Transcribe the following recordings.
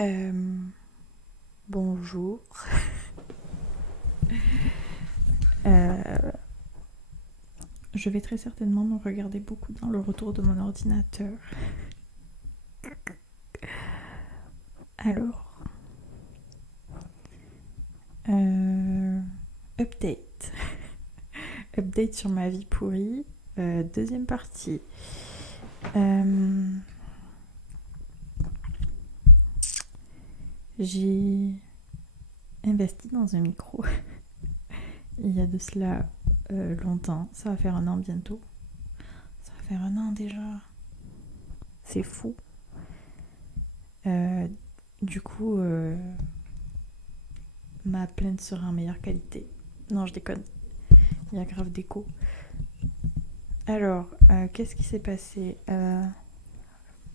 Euh, Bonjour. Euh, je vais très certainement me regarder beaucoup dans le retour de mon ordinateur. Alors, euh, update. Update sur ma vie pourrie. Deuxième partie. J'ai investi dans un micro il y a de cela longtemps. Ça va faire 1 an bientôt. Ça va faire 1 an déjà. C'est fou. Du coup, ma plainte sera en meilleure qualité. Non, je déconne. Il y a grave d'écho. Alors, qu'est-ce qui s'est passé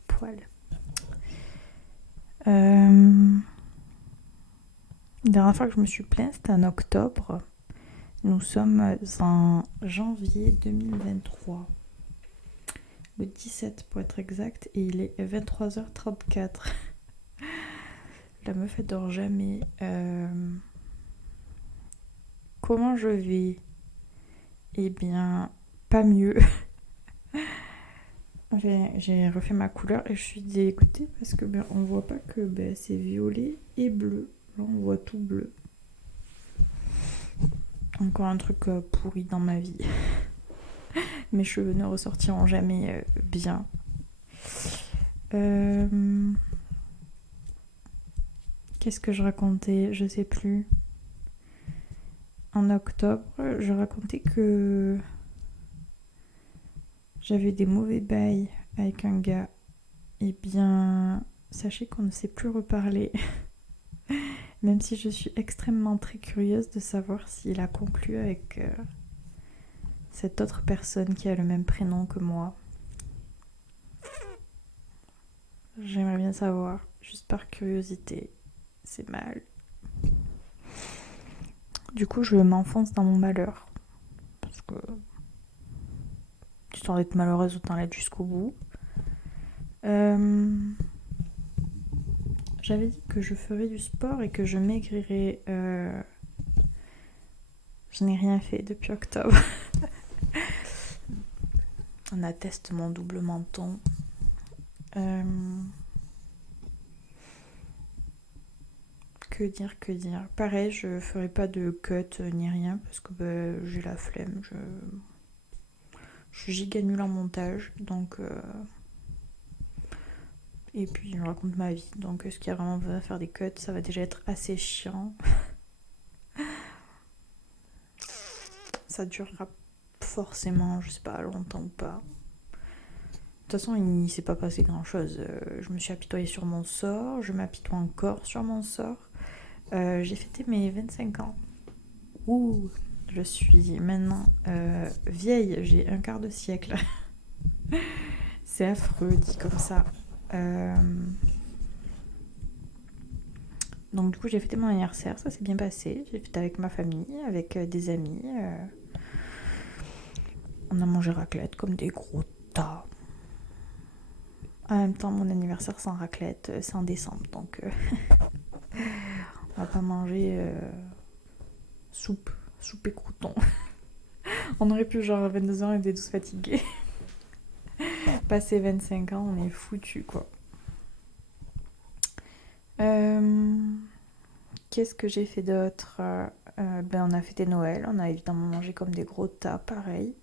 Poil. La dernière fois que je me suis plainte, c'était en octobre. Nous sommes en janvier 2023. Le 17 pour être exact. Et il est 23h34. La meuf, elle dort jamais. Comment je vais Eh bien, pas mieux. J'ai refait ma couleur et je suis dégoûtée parce que on voit pas que c'est violet et bleu. Là, on voit tout bleu. Encore un truc pourri dans ma vie. Mes cheveux ne ressortiront jamais bien. Qu'est-ce que je racontais Je sais plus. En octobre, je racontais que j'avais des mauvais bails avec un gars. Eh bien, sachez qu'on ne sait plus reparler. Même si je suis extrêmement très curieuse de savoir s'il a conclu avec cette autre personne qui a le même prénom que moi. J'aimerais bien savoir, juste par curiosité. C'est mal. Du coup, je m'enfonce dans mon malheur. Parce que, histoire d'être malheureuse, autant l'être jusqu'au bout. J'avais dit que je ferais du sport et que je maigrirais. Je n'ai rien fait depuis octobre. On atteste mon double menton. Que dire. Pareil, je ferai pas de cut ni rien parce que j'ai la flemme. Je suis giga nulle en montage, donc et puis je raconte ma vie. Donc ce qui a vraiment besoin de faire des cuts, ça va déjà être assez chiant. Ça durera forcément, je sais pas, longtemps ou pas. De toute façon, il s'est pas passé grand chose. Je me suis apitoyée sur mon sort, je m'apitoie encore sur mon sort. J'ai fêté mes 25 ans. Ouh, je suis maintenant vieille, j'ai un quart de siècle. C'est affreux dit comme ça. Donc du coup j'ai fêté mon anniversaire, ça s'est bien passé. J'ai fêté avec ma famille, avec des amis. On a mangé raclette comme des gros tas. En même temps mon anniversaire sans raclette, c'est en décembre. Donc on va pas manger soupe et croûtons. On aurait pu genre à 22h être tous fatigués. Passé 25 ans, on est foutu quoi. Qu'est-ce que j'ai fait d'autre on a fêté Noël, on a évidemment mangé comme des gros tas, pareil.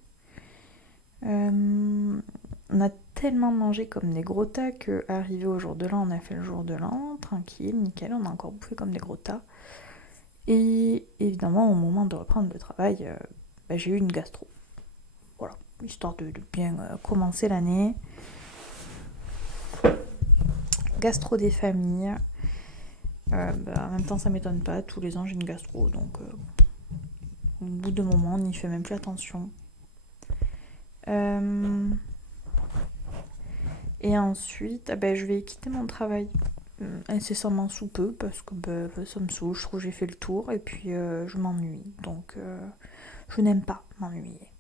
On a tellement mangé comme des gros tas qu'arrivé au jour de l'an, on a fait le jour de l'an, tranquille, nickel, on a encore bouffé comme des gros tas. Et évidemment, au moment de reprendre le travail, j'ai eu une gastro. Voilà, histoire de bien commencer l'année. Gastro des familles. En même temps, ça m'étonne pas, tous les ans j'ai une gastro, donc au bout de moment, on n'y fait même plus attention. Et ensuite, je vais quitter mon travail incessamment sous peu parce que ça me saoule, je trouve que j'ai fait le tour et puis je m'ennuie. Donc je n'aime pas m'ennuyer.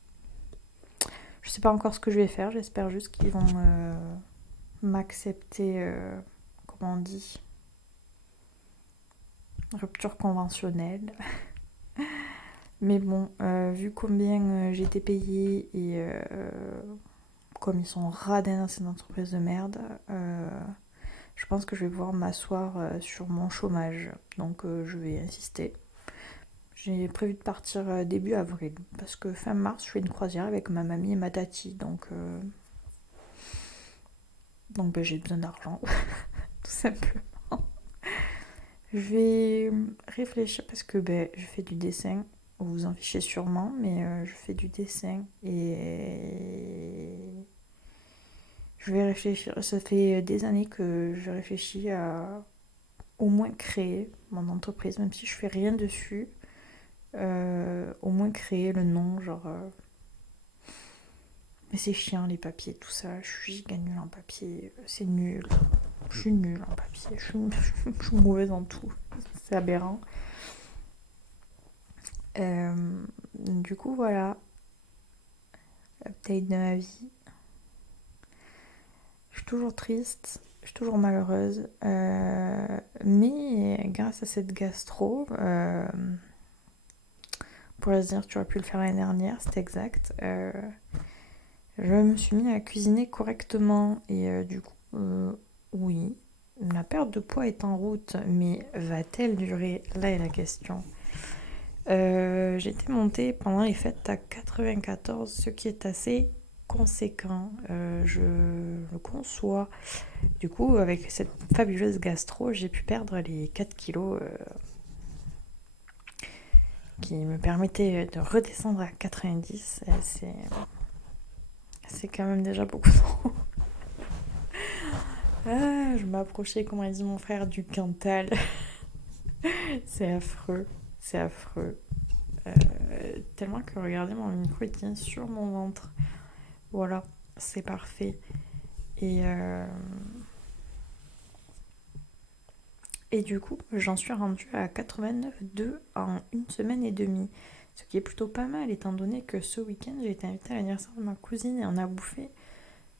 Je sais pas encore ce que je vais faire, j'espère juste qu'ils vont m'accepter, comment on dit, rupture conventionnelle. Mais bon, vu combien j'ai été payée et comme ils sont radins dans cette entreprise de merde, je pense que je vais pouvoir m'asseoir sur mon chômage. Donc je vais insister. J'ai prévu de partir début avril parce que fin mars, je fais une croisière avec ma mamie et ma tati. Donc j'ai besoin d'argent, tout simplement. Je vais réfléchir parce que je fais du dessin. Vous vous en fichez sûrement, mais je fais du dessin et je vais réfléchir. Ça fait des années que je réfléchis à au moins créer mon entreprise, même si je fais rien dessus. Au moins créer le nom, genre. Mais c'est chiant les papiers, tout ça. Je suis giga nulle en papier. C'est nul. Je suis nulle en papier. Je suis mauvaise en tout. C'est aberrant. Du coup, voilà. Update de ma vie. Je suis toujours triste. Je suis toujours malheureuse. Mais grâce à cette gastro, on pourrait se dire tu aurais pu le faire l'année dernière, c'est exact. Je me suis mis à cuisiner correctement et du coup, oui, la perte de poids est en route, mais va-t-elle durer? Là est la question. J'étais montée pendant les fêtes à 94, ce qui est assez conséquent, je le conçois. Du coup, avec cette fabuleuse gastro, j'ai pu perdre les 4 kilos qui me permettaient de redescendre à 90. C'est quand même déjà beaucoup trop. Ah, je m'approchais, comme a dit mon frère, du Cantal. C'est affreux, c'est affreux. Tellement que regardez, mon micro il tient sur mon ventre. Voilà, c'est parfait. Et du coup, j'en suis rendue à 89,2 en une semaine et demie. Ce qui est plutôt pas mal, étant donné que ce week-end, j'ai été invitée à l'anniversaire de ma cousine et on a bouffé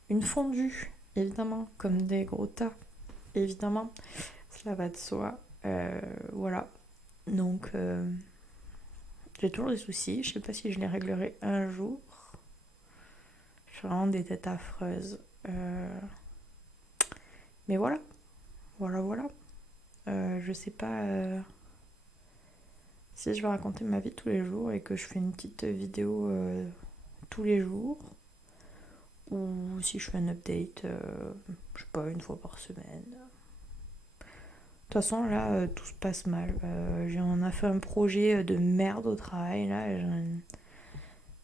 une fondue, évidemment, comme des gros tas. Évidemment, cela va de soi. Voilà. Donc, j'ai toujours des soucis. Je sais pas si je les réglerai un jour. Je suis vraiment des têtes affreuses. Mais voilà. Voilà, voilà. Je sais pas si je vais raconter ma vie tous les jours et que je fais une petite vidéo tous les jours. Ou si je fais un update, je sais pas, une fois par semaine. De toute façon, là, tout se passe mal. On a fait un projet de merde au travail, là.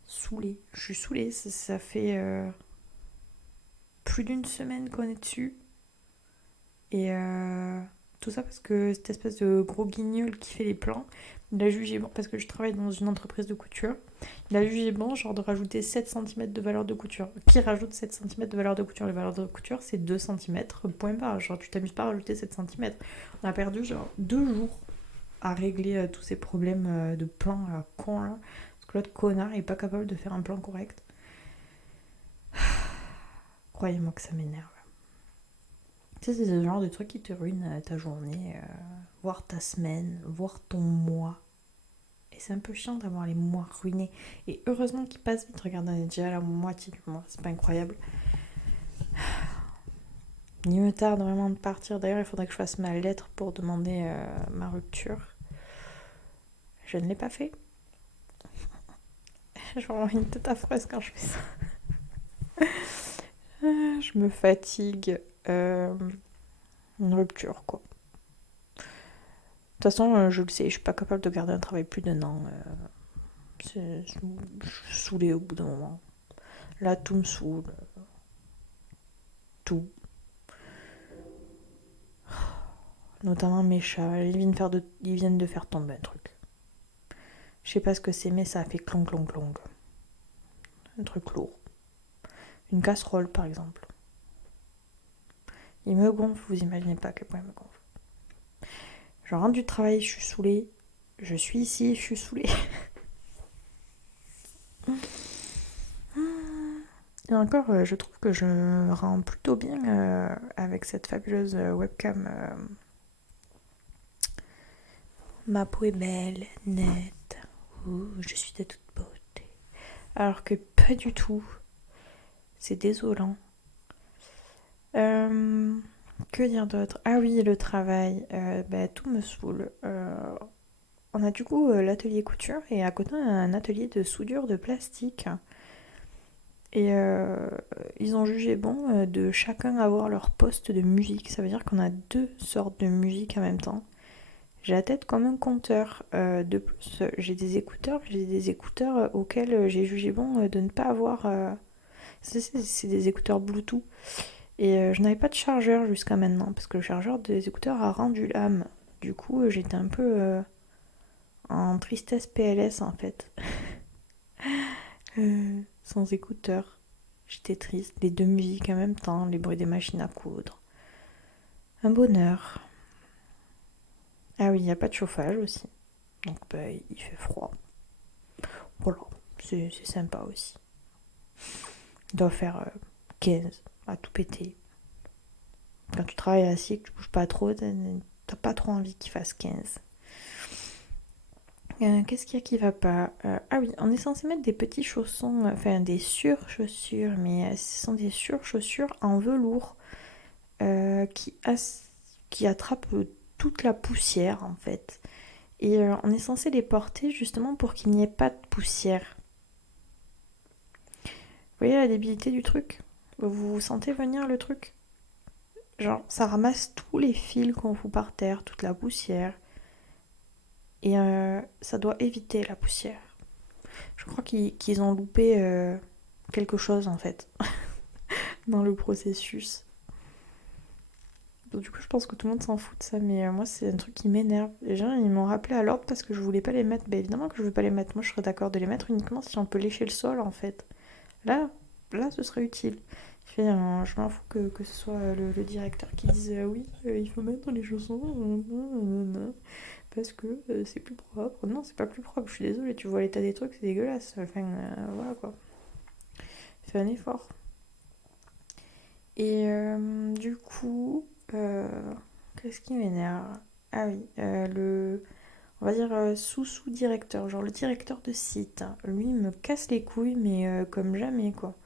Saoulée. Je suis saoulée. Ça fait plus d'une semaine qu'on est dessus. Et tout ça parce que cette espèce de gros guignol qui fait les plans, il a jugé bon, parce que je travaille dans une entreprise de couture, il a jugé bon genre de rajouter 7 cm de valeur de couture. Qui rajoute 7 cm de valeur de couture? Les valeurs de couture c'est 2 cm, point barre. Genre tu t'amuses pas à rajouter 7 cm. On a perdu genre 2 jours à régler tous ces problèmes de plans à con là. Parce que l'autre connard est pas capable de faire un plan correct. Croyez-moi que ça m'énerve. Tu sais, c'est ce genre de truc qui te ruine ta journée, voire ta semaine, voire ton mois. Et c'est un peu chiant d'avoir les mois ruinés. Et heureusement qu'ils passent vite. Regarde, on est déjà à la moitié du mois. C'est pas incroyable. Il me tarde vraiment de partir. D'ailleurs, il faudrait que je fasse ma lettre pour demander ma rupture. Je ne l'ai pas fait. J'ai vraiment une tête affreuse quand je fais ça. Je me fatigue. Une rupture, quoi. De toute façon, je le sais, je suis pas capable de garder un travail plus d'un an. Je suis saoulée au bout d'un moment. Là, tout me saoule. Tout. Notamment mes chats. Ils viennent de faire tomber un truc. Je sais pas ce que c'est, mais ça a fait clong clong clong. Un truc lourd. Une casserole, par exemple. Il me gonfle, vous imaginez pas à quel point il me gonfle. Je rentre du travail, je suis saoulée. Je suis ici, je suis saoulée. Et encore, je trouve que je rends plutôt bien avec cette fabuleuse webcam ma peau est belle, nette. Ouh, je suis de toute beauté. Alors que pas du tout. C'est désolant. Que dire d'autre? Ah oui, le travail. Tout me saoule. On a du coup l'atelier couture et à côté un atelier de soudure de plastique. Et ils ont jugé bon de chacun avoir leur poste de musique. Ça veut dire qu'on a deux sortes de musique en même temps. J'ai la tête comme un compteur. De plus, j'ai des écouteurs auxquels j'ai jugé bon de ne pas avoir. C'est des écouteurs Bluetooth. Et je n'avais pas de chargeur jusqu'à maintenant, parce que le chargeur des écouteurs a rendu l'âme. Du coup, j'étais un peu en tristesse PLS en fait. Sans écouteurs. J'étais triste. Les deux musiques en même temps, les bruits des machines à coudre. Un bonheur. Ah oui, il n'y a pas de chauffage aussi. Donc il fait froid. Voilà, c'est sympa aussi. Il doit faire 15 à tout péter. Quand tu travailles assis et que tu bouges pas trop, t'as pas trop envie qu'il fasse 15. Qu'est-ce qu'il y a qui va pas? Ah oui, on est censé mettre des petits chaussons, enfin des sur-chaussures, mais ce sont des sur-chaussures en velours qui attrapent toute la poussière en fait. Et on est censé les porter justement pour qu'il n'y ait pas de poussière. Vous voyez la débilité du truc? Vous sentez venir le truc? Genre, ça ramasse tous les fils qu'on fout par terre, toute la poussière. Et ça doit éviter la poussière. Je crois qu'ils ont loupé quelque chose en fait dans le processus. Donc, du coup, je pense que tout le monde s'en fout de ça, mais moi, c'est un truc qui m'énerve. Les gens, ils m'ont rappelé à l'ordre parce que je voulais pas les mettre. Bah, évidemment que je veux pas les mettre. Moi, je serais d'accord de les mettre uniquement si on peut lécher le sol en fait. Là, là, ce serait utile. Je m'en fous que ce soit le directeur qui dise oui, il faut mettre les chaussons parce que c'est plus propre. Non, c'est pas plus propre, je suis désolée, tu vois l'état des trucs, c'est dégueulasse. Enfin, voilà quoi. Fais un effort. Et du coup, qu'est-ce qui m'énerve? Ah oui, on va dire sous-directeur, genre le directeur de site. Lui, il me casse les couilles, mais comme jamais quoi.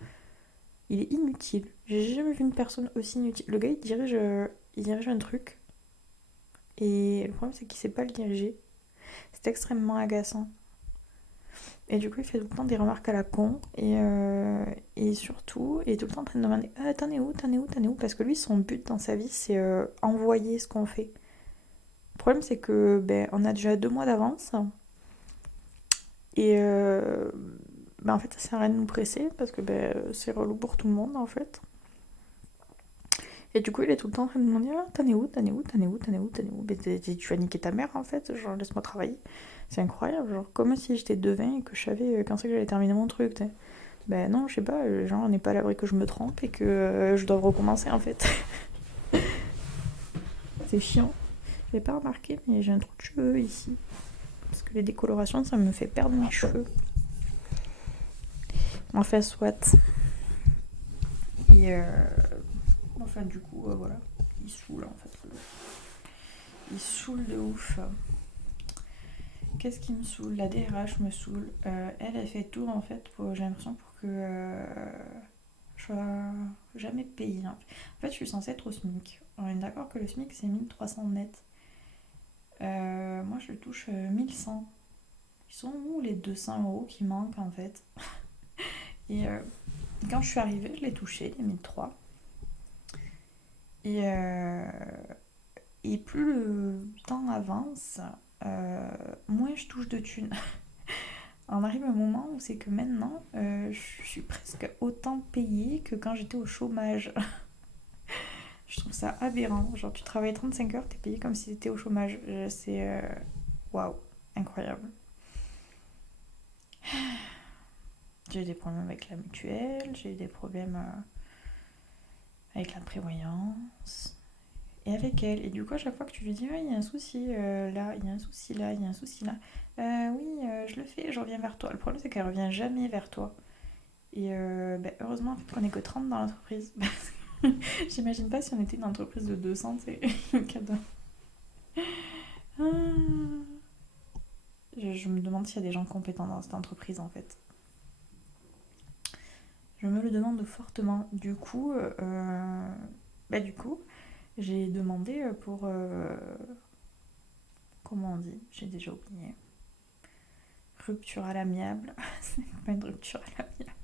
Il est inutile. J'ai jamais vu une personne aussi inutile. Le gars, il dirige un truc. Et le problème, c'est qu'il sait pas le diriger. C'est extrêmement agaçant. Et du coup, il fait tout le temps des remarques à la con. Et surtout, il est tout le temps en train de demander t'en es où, t'en es où, t'en es où. Parce que lui, son but dans sa vie, c'est envoyer ce qu'on fait. Le problème, c'est que on a déjà 2 mois d'avance. Et en fait, ça sert à rien de nous presser. Parce que c'est relou pour tout le monde, en fait. Et du coup, il est tout le temps en train de me demander t'en es où, t'en es où, t'en es où, t'en es où, t'en es où. Mais tu vas niquer ta mère en fait, genre laisse-moi travailler. C'est incroyable, genre comme si j'étais devin et que je savais quand c'est que j'allais terminer mon truc. T'sais. Ben non, je sais pas, genre on n'est pas à l'abri que je me trompe et que je dois recommencer en fait. C'est chiant. Je l'ai pas remarqué, mais j'ai un trou de cheveux ici. Parce que les décolorations, ça me fait perdre mes cheveux. Enfin, soit. Et enfin, du coup, voilà. Il saoule en fait. Il saoule de ouf. Qu'est-ce qui me saoule? La DRH me saoule. Elle fait tout en fait, j'ai l'impression pour que je sois jamais payée. En fait, je suis censée être au SMIC. On est d'accord que le SMIC c'est 1300 net. Moi je touche 1100. Ils sont où les 200 € qui manquent en fait? Et quand je suis arrivée, je l'ai touché, les 1003. Et, et plus le temps avance, moins je touche de thunes. On arrive à un moment où c'est que maintenant, je suis presque autant payée que quand j'étais au chômage. Je trouve ça aberrant. Genre, tu travailles 35 heures, t'es payé comme si t'étais au chômage. C'est. Waouh, incroyable. J'ai eu des problèmes avec la mutuelle, j'ai eu des problèmes avec la prévoyance. Et avec elle. Et du coup, à chaque fois que tu lui dis, il y a un souci là, il y a un souci là, il y a un souci là. Oui, je le fais, je reviens vers toi. Le problème, c'est qu'elle revient jamais vers toi. Et heureusement en fait, qu'on est que 30 dans l'entreprise. J'imagine pas si on était une entreprise de 200, c'est cadeau. Ah. Je me demande s'il y a des gens compétents dans cette entreprise en fait. Je me le demande fortement. Du coup, j'ai demandé pour... comment on dit? J'ai déjà oublié. Rupture à l'amiable. C'est pas une rupture à l'amiable.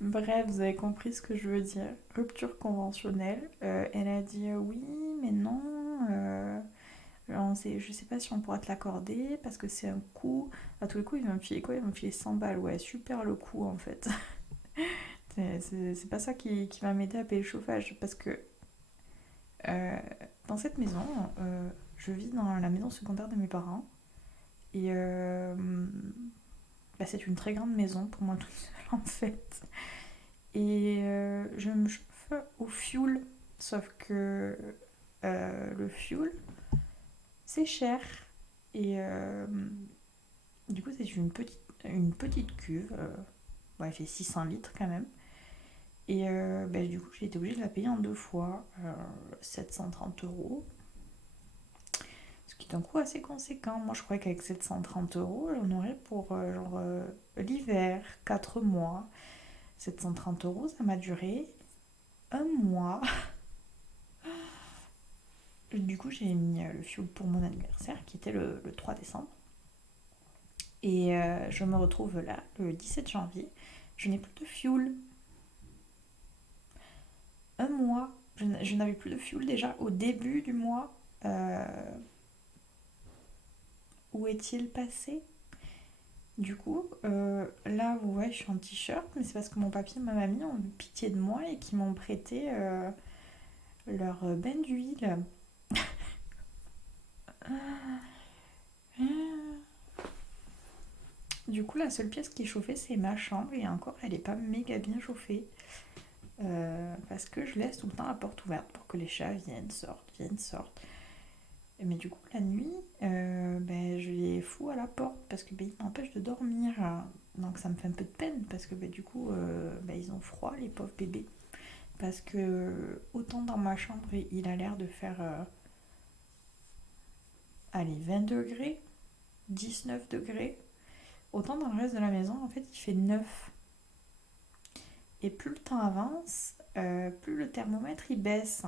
Bref, vous avez compris ce que je veux dire. Rupture conventionnelle. Elle a dit oui, mais non. Je sais pas si on pourra te l'accorder parce que c'est un coût. À tous les coups, il va me filer quoi? Il va me filer 100 balles. Ouais, super le coût en fait. C'est pas ça qui va m'aider à payer le chauffage parce que euh, dans cette maison, je vis dans la maison secondaire de mes parents et c'est une très grande maison pour moi toute seule en fait. Et je me chauffe au fioul, sauf que le fioul c'est cher et du coup c'est une petite cuve. Ouais, elle fait 600 litres quand même. Et du coup, j'ai été obligée de la payer en 2 fois, 730 €. Ce qui est un coût assez conséquent. Moi, je croyais qu'avec 730 €, j'en aurais pour l'hiver, 4 mois. 730 €, ça m'a duré un mois. Du coup, j'ai mis le fioul pour mon anniversaire, qui était le 3 décembre. Et je me retrouve là, le 17 janvier. Je n'ai plus de fioul. Un mois. Je n'avais plus de fioul déjà au début du mois. Euh, Où est-il passé? Du coup, là, vous voyez, je suis en t-shirt, mais c'est parce que mon papy et ma mamie ont eu pitié de moi et qu'ils m'ont prêté leur bain d'huile. Du coup, la seule pièce qui est chauffée, c'est ma chambre, et encore, elle est pas méga bien chauffée. Parce que je laisse tout le temps la porte ouverte pour que les chats viennent, sortent. Mais du coup, la nuit, je les fous à la porte parce que ils m'empêchent de dormir. Donc ça me fait un peu de peine parce que du coup, ils ont froid, les pauvres bébés. Parce que autant dans ma chambre, il a l'air de faire 20 degrés, 19 degrés. Autant dans le reste de la maison, en fait, il fait 9. Et plus le temps avance, plus le thermomètre il baisse.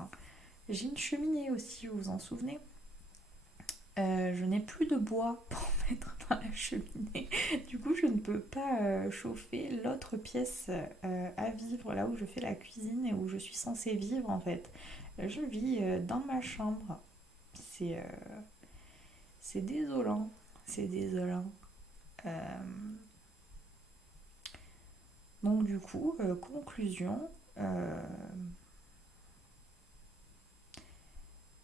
J'ai une cheminée aussi, vous vous en souvenez? Je n'ai plus de bois pour mettre dans la cheminée. Du coup, je ne peux pas chauffer l'autre pièce à vivre, là où je fais la cuisine et où je suis censée vivre en fait. Je vis dans ma chambre. C'est c'est désolant. C'est désolant. Euh, Donc du coup, conclusion, euh,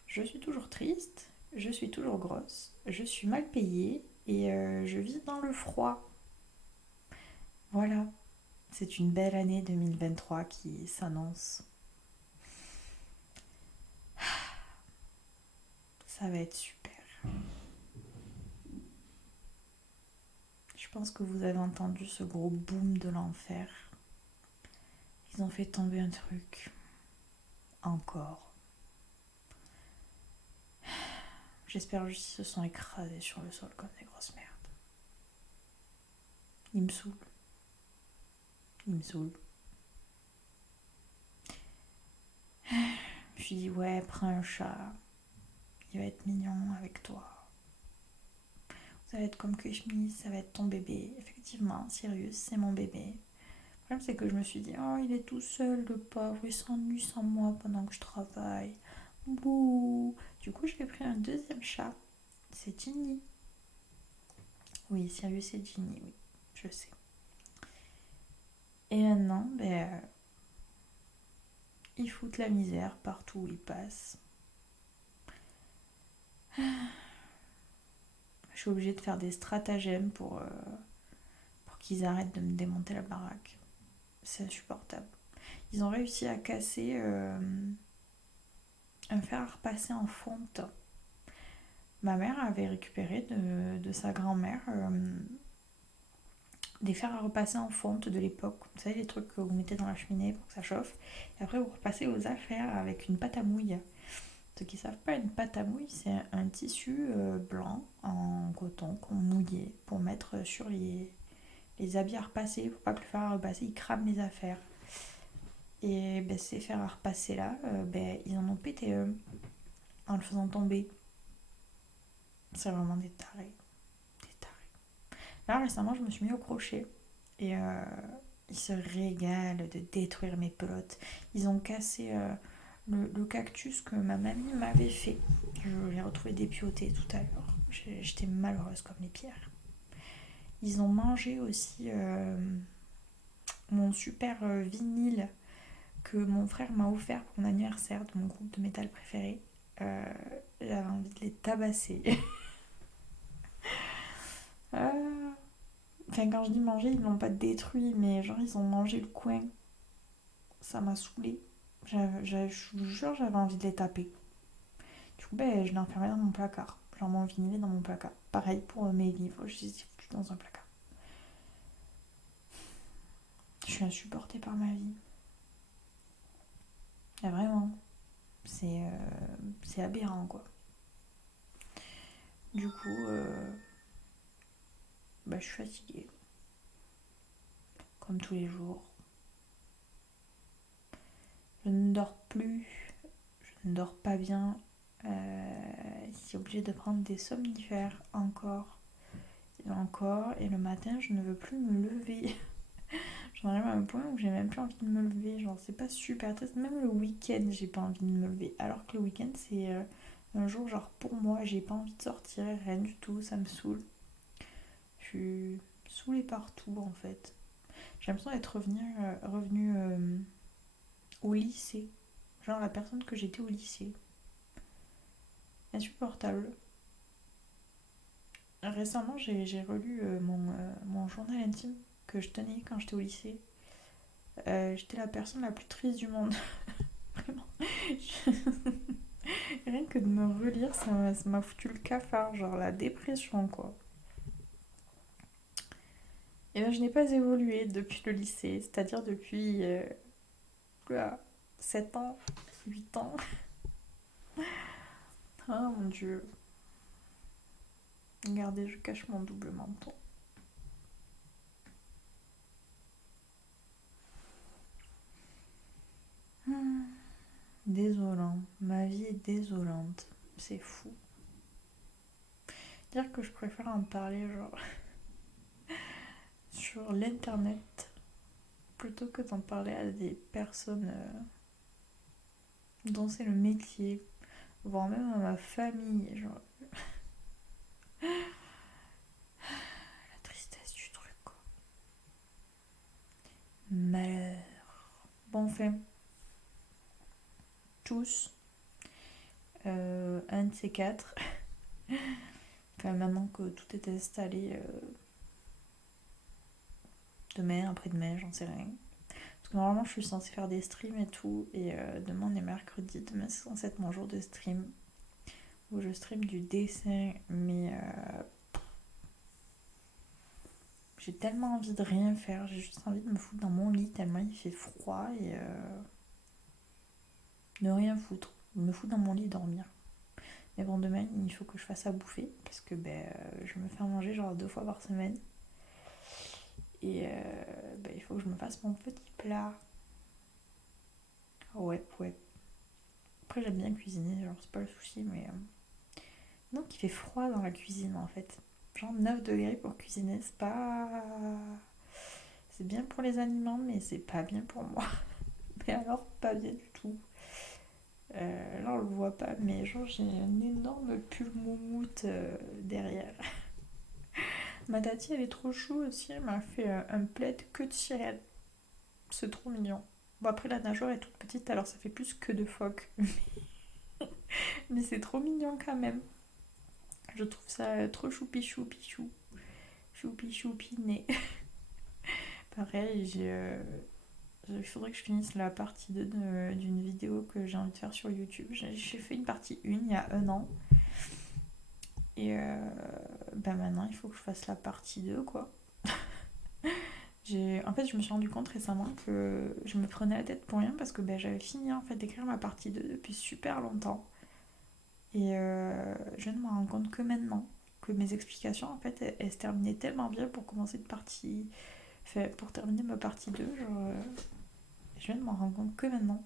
je suis toujours triste, je suis toujours grosse, je suis mal payée et je vis dans le froid. Voilà, c'est une belle année 2023 qui s'annonce. Ça va être super. Je pense que vous avez entendu ce gros boom de l'enfer. Ils ont fait tomber un truc. Encore. J'espère juste qu'ils se sont écrasés sur le sol comme des grosses merdes. Ils me saoulent. Ils me saoulent. Je me suis dit, ouais, prends un chat. Il va être mignon avec toi. Ça va être comme Kushmi, ça va être ton bébé. Effectivement, Sirius, c'est mon bébé. Le problème, c'est que je me suis dit, oh, il est tout seul, le pauvre, il s'ennuie sans moi pendant que je travaille. Bouh. Du coup, j'ai pris un deuxième chat. C'est Ginny. Oui, Sirius et Ginny, oui, je sais. Et maintenant, ils foutent la misère partout où ils passent. Je suis obligée de faire des stratagèmes pour qu'ils arrêtent de me démonter la baraque. C'est insupportable. Ils ont réussi à casser un fer à repasser en fonte. Ma mère avait récupéré de sa grand-mère des fers à repasser en fonte de l'époque. Vous savez, les trucs que vous mettez dans la cheminée pour que ça chauffe. Et après, vous repassez aux affaires avec une pâte à mouille. Ceux qui savent pas, une pâte à mouille, c'est un tissu blanc en coton qu'on mouillait pour mettre sur les habits à repasser. Faut pas que le fer à repasser, il crame les affaires. Et ben, ces fers à repasser là, ben, ils en ont pété en le faisant tomber. C'est vraiment des tarés. Des tarés. Là récemment, je me suis mis au crochet. Et ils se régalent de détruire mes pelotes. Ils ont cassé le cactus que ma mamie m'avait fait. Je l'ai retrouvé dépioté tout à l'heure. J'étais malheureuse comme les pierres. Ils ont mangé aussi mon super vinyle que mon frère m'a offert pour mon anniversaire de mon groupe de métal préféré. J'avais envie de les tabasser. Euh, Enfin, quand je dis manger, ils l'ont pas détruit, mais genre ils ont mangé le coin. Ça m'a saoulée. Je vous jure, j'avais envie de les taper. Du coup, ben, je l'ai enfermé dans mon placard. Genre mon vinyle est dans mon placard. Pareil pour mes livres, je les ai foutus dans un placard. Je suis insupportée par ma vie. Et vraiment, c'est aberrant quoi. Du coup, bah, je suis fatiguée. Comme tous les jours. Je ne dors plus. Je ne dors pas bien. Je suis obligée de prendre des somnifères encore. Et encore. Et le matin, je ne veux plus me lever. J'en arrive à un point où j'ai même plus envie de me lever. Genre, c'est pas super triste. Même le week-end, j'ai pas envie de me lever. Alors que le week-end, c'est un jour, genre, pour moi, j'ai pas envie de sortir, rien du tout, ça me saoule. Je suis saoulée partout, en fait. J'ai l'impression d'être revenue au lycée. Genre, la personne que j'étais au lycée. Insupportable. Récemment, j'ai relu mon journal intime que je tenais quand j'étais au lycée. J'étais la personne la plus triste du monde. Vraiment. Rien que de me relire, ça m'a foutu le cafard, genre la dépression quoi. Et ben je n'ai pas évolué depuis le lycée, c'est-à-dire depuis 7 ans, 8 ans. Ah mon dieu. Regardez, je cache mon double menton. Désolant, ma vie est désolante, c'est fou. Dire que je préfère en parler genre sur l'internet plutôt que d'en parler à des personnes dont c'est le métier, voire même à ma famille, genre la tristesse du truc quoi. Malheur. Bon fait, tous, un de ces quatre, enfin maintenant que tout est installé, demain, après-demain, j'en sais rien. Parce que normalement je suis censée faire des streams et tout, et demain on est mercredi, demain c'est censé être mon jour de stream, où je stream du dessin, mais j'ai tellement envie de rien faire, j'ai juste envie de me foutre dans mon lit tellement il fait froid et ne rien foutre, me foutre dans mon lit et dormir. Mais bon, demain il faut que je fasse à bouffer parce que ben, je me fais à manger genre 2 fois par semaine et ben, il faut que je me fasse mon petit plat. Ouais, ouais. Après j'aime bien cuisiner, genre c'est pas le souci, mais donc il fait froid dans la cuisine en fait. Genre 9 degrés pour cuisiner, c'est pas. C'est bien pour les aliments, mais c'est pas bien pour moi. Mais alors, pas bien du tout. Là, on le voit pas, mais genre, j'ai un énorme pull moumoute derrière. Ma tati, elle est trop chou aussi. Elle m'a fait un plaid que de sirène. C'est trop mignon. Bon, après, la nageoire est toute petite, alors ça fait plus que de phoque. Mais c'est trop mignon quand même. Je trouve ça trop choupi choupi chou. Choupi choupiné. Pareil, il faudrait que je finisse la partie 2 d'une vidéo que j'ai envie de faire sur YouTube. J'ai fait une partie 1 il y a un an. Et ben maintenant, il faut que je fasse la partie 2 quoi. En fait, je me suis rendu compte récemment que je me prenais la tête pour rien parce que ben, j'avais fini en fait d'écrire ma partie 2 depuis super longtemps. Et je viens de me rendre compte que maintenant, que mes explications, en fait, elles se terminaient tellement bien pour commencer de partie... Enfin, pour terminer ma partie 2, genre... je viens de m'en rendre compte que maintenant.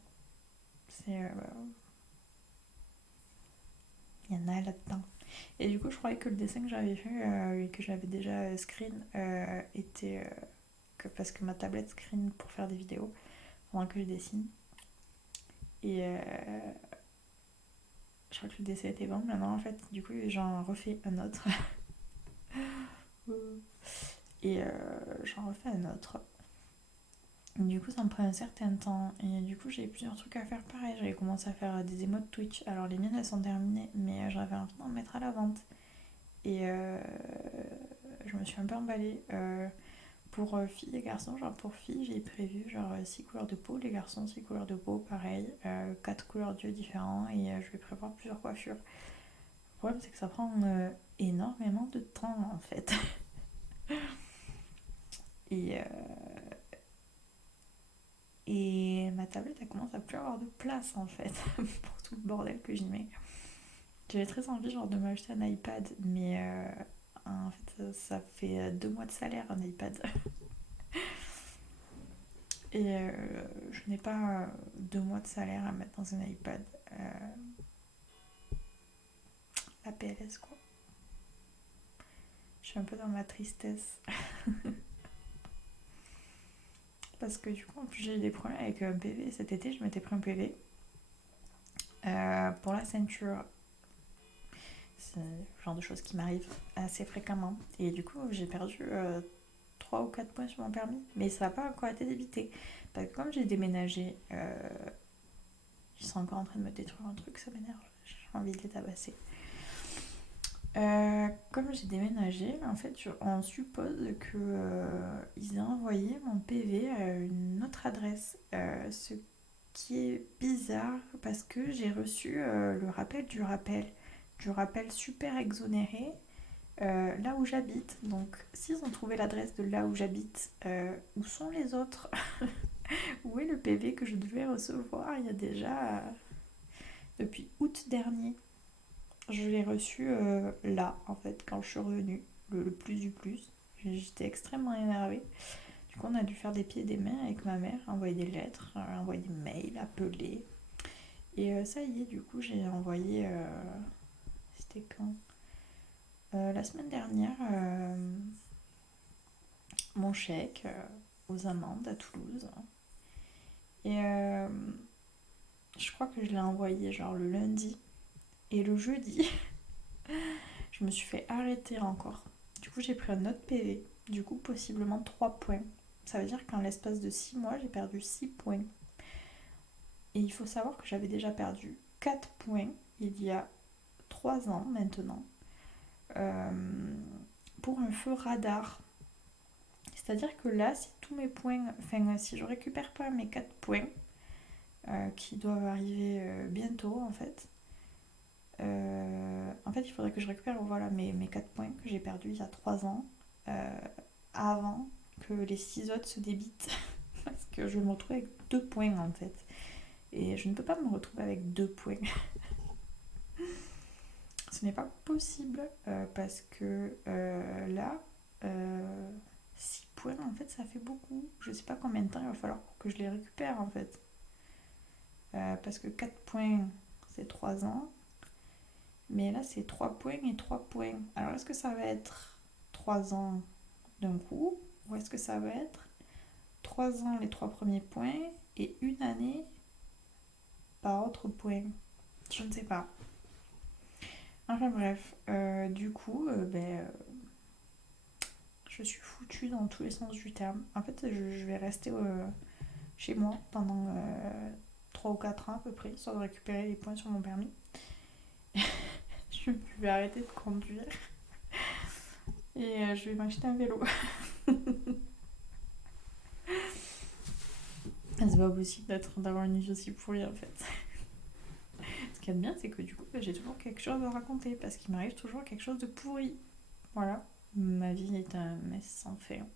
C'est... il y en a là-dedans. Et du coup, je croyais que le dessin que j'avais fait et que j'avais déjà screen était... parce que ma tablette screen pour faire des vidéos pendant que je dessine. Et je crois que le dessin était bon. Maintenant, en fait, du coup, j'en refais un autre. Et j'en refais un autre. Du coup, ça me prend un certain temps. Et du coup, j'ai plusieurs trucs à faire pareil. J'avais commencé à faire des émotes Twitch. Alors, les miennes, elles sont terminées. Mais j'avais envie d'en mettre à la vente. Et je me suis un peu emballée. Pour filles et garçons, genre pour filles, j'ai prévu genre 6 couleurs de peau. Les garçons, 6 couleurs de peau, pareil. 4 couleurs d'yeux différents. Et je vais prévoir plusieurs coiffures. Le problème, c'est que ça prend énormément de temps, en fait. Et... Et ma tablette, elle commence à plus avoir de place en fait pour tout le bordel que j'y mets. J'avais très envie genre de m'acheter un iPad, mais en fait ça fait 2 mois de salaire un iPad. Et je n'ai pas 2 mois de salaire à mettre dans un iPad. La PLS quoi. Je suis un peu dans ma tristesse. Parce que du coup en plus j'ai eu des problèmes avec un PV. Cet été je m'étais pris un PV pour la ceinture. C'est le genre de choses qui m'arrivent assez fréquemment. Et du coup, j'ai perdu 3 ou 4 points sur mon permis. Mais ça n'a pas encore été débité. Parce que comme j'ai déménagé, ils sont encore en train de me détruire un truc, ça m'énerve. J'ai envie de les tabasser. Comme j'ai déménagé, en fait, on suppose qu'ils aient envoyé mon PV à une autre adresse. Ce qui est bizarre parce que j'ai reçu le rappel du rappel super exonéré là où j'habite. Donc, s'ils ont trouvé l'adresse de là où j'habite, où sont les autres? Où est le PV que je devais recevoir il y a déjà depuis août dernier? Je l'ai reçu là, en fait, quand je suis revenue, le plus du plus. J'étais extrêmement énervée. Du coup, on a dû faire des pieds et des mains avec ma mère, envoyer des lettres, envoyer des mails, appeler. Et ça y est, du coup, j'ai envoyé. C'était quand la semaine dernière, mon chèque aux amendes à Toulouse. Et je crois que je l'ai envoyé genre le lundi. Et le jeudi, je me suis fait arrêter encore. Du coup, j'ai pris un autre PV. Du coup, possiblement 3 points. Ça veut dire qu'en l'espace de 6 mois, j'ai perdu 6 points. Et il faut savoir que j'avais déjà perdu 4 points il y a 3 ans maintenant. Euh, pour un feu radar. C'est-à-dire que là, si tous mes points, enfin si je récupère pas mes 4 points, qui doivent arriver bientôt en fait, il faudrait que je récupère voilà, mes 4 points que j'ai perdus il y a 3 ans, avant que les 6 autres se débitent, parce que je vais me retrouver avec 2 points en fait. Et je ne peux pas me retrouver avec 2 points. Ce n'est pas possible parce que là, 6 points, en fait, ça fait beaucoup. Je sais pas combien de temps il va falloir pour que je les récupère, en fait. Parce que 4 points, c'est 3 ans. Mais là, c'est 3 points et 3 points. Alors, est-ce que ça va être 3 ans d'un coup? Ou est-ce que ça va être 3 ans les 3 premiers points et une année par autre point? Je ne sais pas. Enfin bref, du coup, je suis foutue dans tous les sens du terme. En fait, je vais rester chez moi pendant 3 ou 4 ans à peu près, sans récupérer les points sur mon permis. Je vais arrêter de conduire et je vais m'acheter un vélo. C'est pas possible d'avoir une vie aussi pourrie en fait. Ce qu'il y a de bien, c'est que du coup, j'ai toujours quelque chose à raconter parce qu'il m'arrive toujours quelque chose de pourri. Voilà, ma vie est un mess sans fin.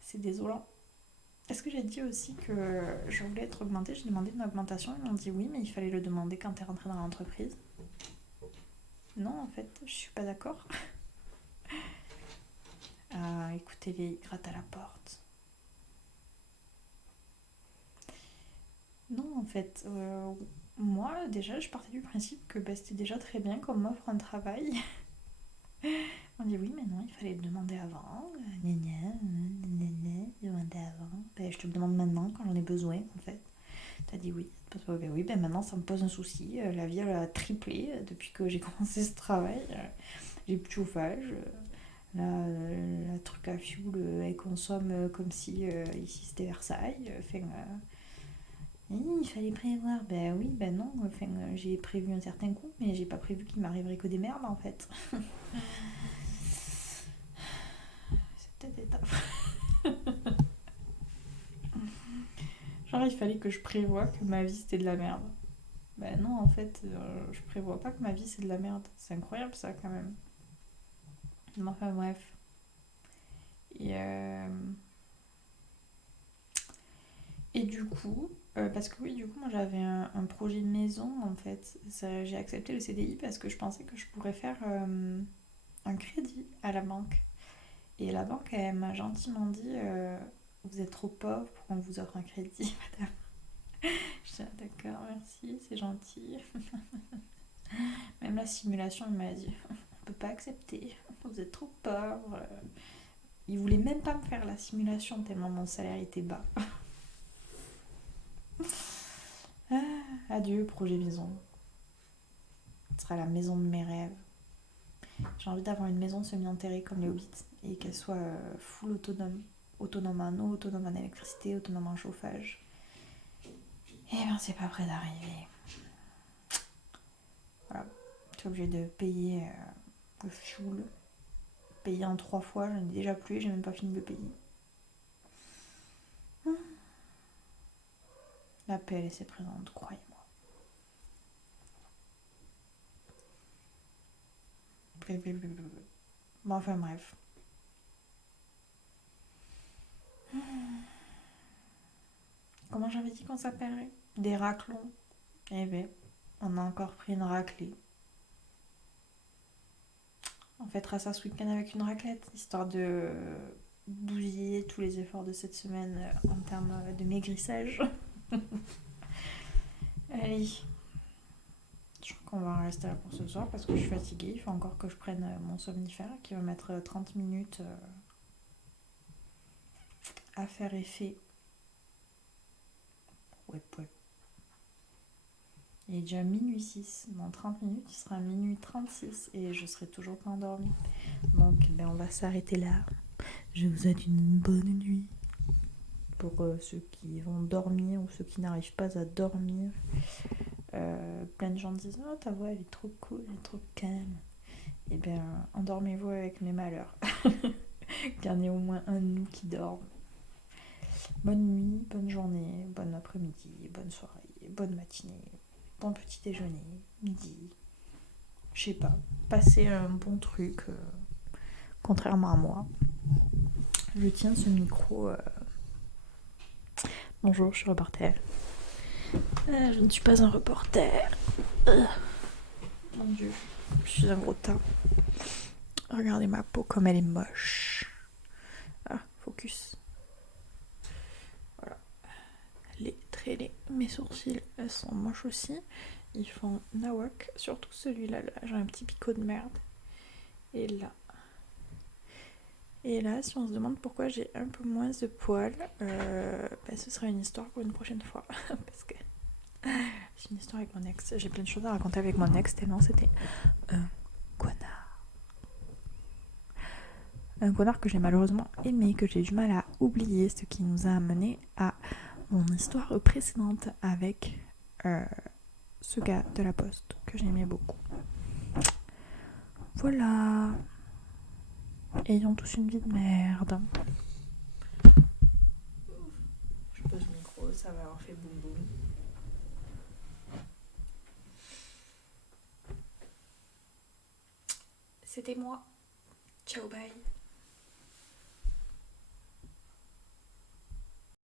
C'est désolant. Est-ce que j'ai dit aussi que je voulais être augmentée? J'ai demandé une augmentation, ils m'ont dit oui, mais il fallait le demander quand t'es rentrée dans l'entreprise. Non, en fait, je suis pas d'accord. Ah, écoutez-les, ils grattent à la porte. Non, en fait, moi, déjà, je partais du principe que bah, c'était déjà très bien qu'on m'offre un travail. On dit oui, mais non, il fallait le demander avant. Gna gna, gna gna, demander avant. Ben, je te le demande maintenant quand j'en ai besoin, en fait. T'as dit oui. Ben oui, ben maintenant ça me pose un souci. La vie elle a triplé depuis que j'ai commencé ce travail. J'ai plus de chauffage. La truc à fuel, elle consomme comme si ici c'était Versailles. Enfin, il fallait prévoir. Ben oui, ben non. Enfin, j'ai prévu un certain coup, mais j'ai pas prévu qu'il m'arriverait que des merdes en fait. C'est peut-être étape. Genre, il fallait que je prévoie que ma vie c'était de la merde. Ben non, en fait, je prévois pas que ma vie c'est de la merde. C'est incroyable ça quand même. Mais enfin bref. Et, euh, et du coup, parce que oui, du coup, moi j'avais un projet de maison en fait. J'ai accepté le CDI parce que je pensais que je pourrais faire un crédit à la banque. Et la banque, elle m'a gentiment dit vous êtes trop pauvre pour qu'on vous offre un crédit, madame. Je dis ah, d'accord, merci, c'est gentil. Même la simulation, elle m'a dit on peut pas accepter, vous êtes trop pauvre. Il voulait même pas me faire la simulation tellement mon salaire était bas. Ah, adieu, projet maison. Ce sera la maison de mes rêves. J'ai envie d'avoir une maison semi-enterrée comme les Hobbits et qu'elle soit full autonome. Autonome en eau, autonome en électricité, autonome en chauffage. Et ben c'est pas près d'arriver. Voilà. Je suis obligée de payer le fuel. Payer en 3 fois, j'en ai déjà plus et j'ai même pas fini de le payer. La paix, elle est présente, croyez-moi. Bon, enfin bref. Comment j'avais dit qu'on s'appellerait? Des raclons. Eh ben, on a encore pris une raclée. On fêtera ça ce week-end avec une raclette, histoire de bousiller tous les efforts de cette semaine en termes de maigrissage. Allez, je crois qu'on va en rester là pour ce soir parce que je suis fatiguée. Il faut encore que je prenne mon somnifère qui va mettre 30 minutes à faire effet. Ouais, ouais. Il est déjà minuit 6. Dans 30 minutes, il sera minuit 36 et je serai toujours pas endormie. Donc, ben, on va s'arrêter là. Je vous souhaite une bonne nuit. Pour ceux qui vont dormir ou ceux qui n'arrivent pas à dormir. Plein de gens disent oh, ta voix elle est trop cool, elle est trop calme. Et bien, endormez-vous avec mes malheurs. Qu'il y en ait au moins un de nous qui dorme. Bonne nuit, bonne journée, bon après-midi, bonne soirée, bonne matinée, bon petit déjeuner, midi. Je sais pas, passez un bon truc. Contrairement à moi, je tiens ce micro. Bonjour, je suis reporter. Je ne suis pas un reporter. Mon dieu, je suis un gros tas. Regardez ma peau comme elle est moche. Ah, focus. Voilà. Les traits, mes sourcils, elles sont moches aussi. Ils font nawak, surtout celui-là. Là, j'ai un petit picot de merde. Et là. Et là, si on se demande pourquoi j'ai un peu moins de poils, ce sera une histoire pour une prochaine fois. Parce que c'est une histoire avec mon ex. J'ai plein de choses à raconter avec mon ex, tellement c'était un connard. Un connard que j'ai malheureusement aimé, que j'ai du mal à oublier, ce qui nous a amené à mon histoire précédente avec ce gars de la poste que j'aimais beaucoup. Voilà. Ayons tous une vie de merde. Je pose le micro, ça va avoir fait boum boum. C'était moi. Ciao, bye.